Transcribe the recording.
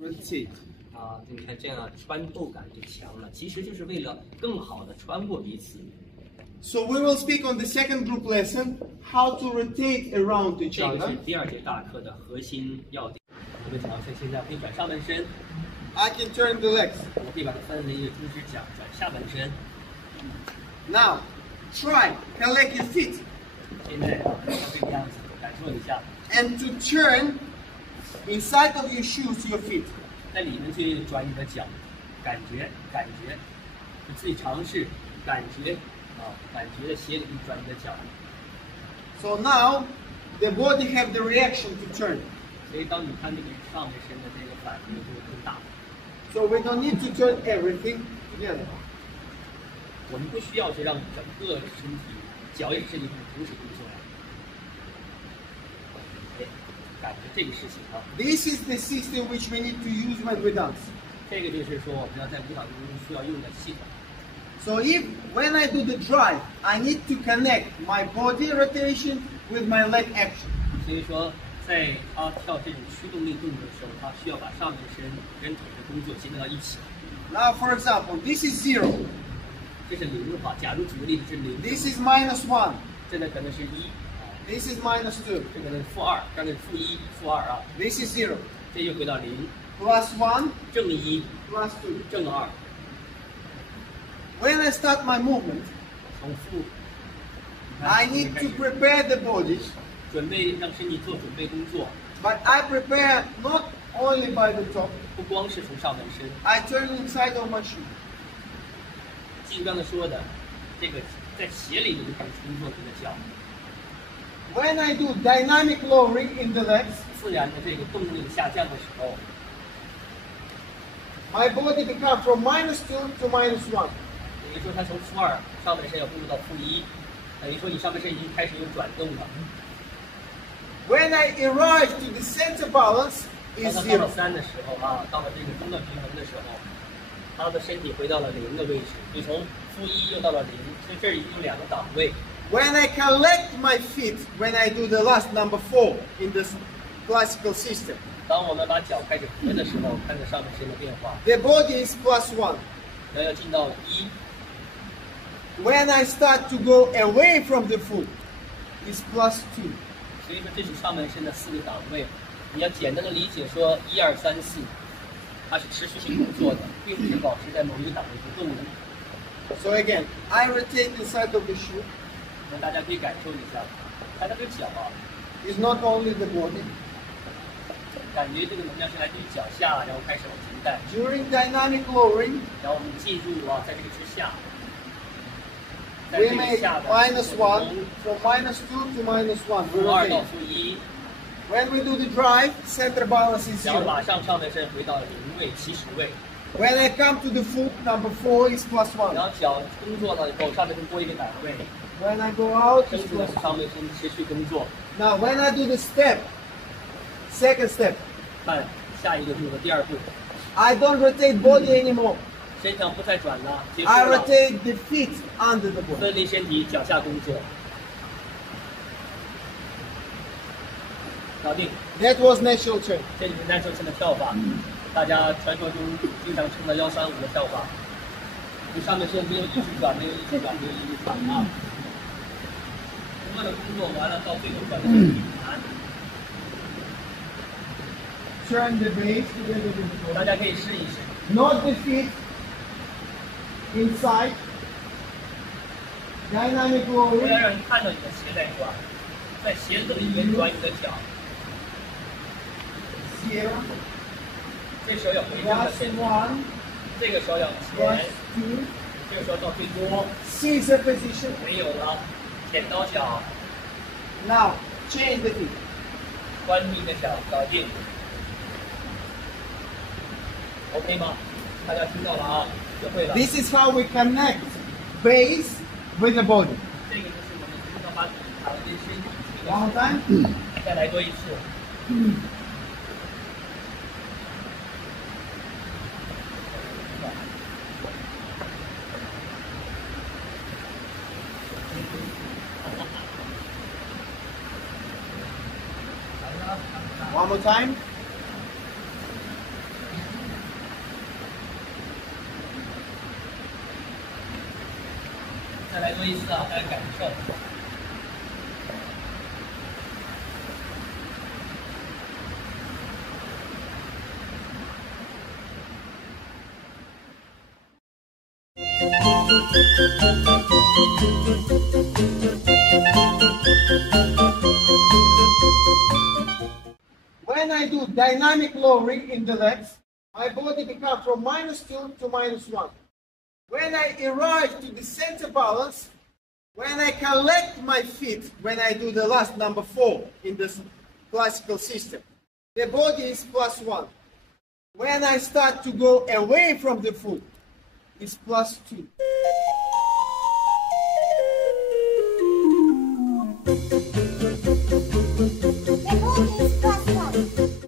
Rotate. 啊，你看这样穿透感就强了，其实就是为了更好的穿过彼此。 So we will speak on the second group lesson how to rotate around each 这个 other. 是第二节大课的核心要点。我们脚是现在可以转上半身， I can turn the legs. 我可以把它分为一个中指脚转下半身。 Now, try collect your feet 现在啊，这个样子，感受一下， and to turn inside of your shoes your feet. 在里面去转你的脚，感觉，你自己尝试，感觉的鞋里转你的脚。 So now the body have the reaction to turn. 所以当你看这个上半身的这个反应就会更大。 So we don't need to turn everything together. 我们不需要去让整个身体，脚也是一部分同时工作的。哎，感觉这个事情啊， This is the system which we need to use when we dance. 这个就是说我们要在舞蹈当中需要用的系统。 So if when I do the drive, I need to connect my body rotation with my leg action. 所以说，在他跳这种驱动力动作的时候，他需要把上半身跟腿的工作结合到一起。 Now, for example, this is 0. 这是零的话，假如举个例子是零， This is -1. 现在可能是一， This is -2. 这个是负二，刚才是负一、负二啊， This is 0. 这又回到零， +1, 正一、 +2. 正二， When I start my movement, 从负。 I need to prepare the body, 准备让身体做准备工作， but I prepare not only by the top. 不光是从上半身。 I turn inside of my shoe. 记住刚才说的，这个在鞋里面就开始工作你的脚， When I do dynamic lowering in the legs, 自然的这个动力下降的时候， my body becomes from -2 to -1. 等于说它从负二上半身要步入到负一，等于说你上半身已经开始有转动了。 When I arrive to the center balance, 当 is 它到了0. 3的时候啊，到了这个中段平衡的时候，他的身体回到了0的位置，你从负一又到了0，所以这里有2个档位。 When I collect my feet, when I do the last number 4 in this classical system, 当我们把脚开始合的时候，看着上半身的变化， the body is +1. 要进到1。 When I start to go away from the foot, is +2. 所以说这是上半身的4个档位，你要简单的理解说1、2、3、4，它是持续性工作的，并不是保持在某一个档位不动的。 So again, I rotate inside of the shoe. 那大家可以感受一下，看它这个脚啊， Is not only the body. 感觉这个能量是来自于脚下，然后开始往前带， During dynamic lowering, 然后我们进入在这个之下，在 we 这个 made 下的-1 从 from -2 to -1. We 负2到 rotate. 负1， When we do the drive, center balance is 然后 0. 马上上半身回到0位、起始位， When I come to the foot, number 4 is 然 +1. 后脚工作了以后，上半身多一个档位， When I go out, 身 it's 体的 +1. 上半身持续工作。 Now, when I do the step, second step, 看下一个步的第2步， I don't rotate body anymore. 身上不再转了，结束 I 了， rotate the feet under the body. 分离身体，脚下工作，搞定。 That was natural turn. 这就是 natural 的跳法，大家传说中经常称的135的跳法。你上半身没有一直转，没有一直转，没有一直转啊。所有的工作完了，到最后转的是底盘。 Turn the base together with the 大 body. 家可以试一试。 Not the feet inside. Dynamic 为了 lowering. 让人看到你的鞋在转，在鞋子里面转你的脚， 0. 这时候要回正的身体， +1. 这个时候要前， +2. 这个时候到最多 Scissor position. 没有了，剪刀脚， Now, change the feet. 关闭的脚，搞定。OK 吗？大家听到了啊，就会了。 This is how we connect base with the body. 这个就是我们经常把底盘跟身体结 One 合 more time. 再来多一次。One more time. 再来做一次啊，大家感受。When I do dynamic lowering in the legs, my body becomes from -2 to -1. When I arrive to the center balance, when I collect my feet, when I do the last number 4 in this classical system, the body is +1. When I start to go away from the foot, it's +2.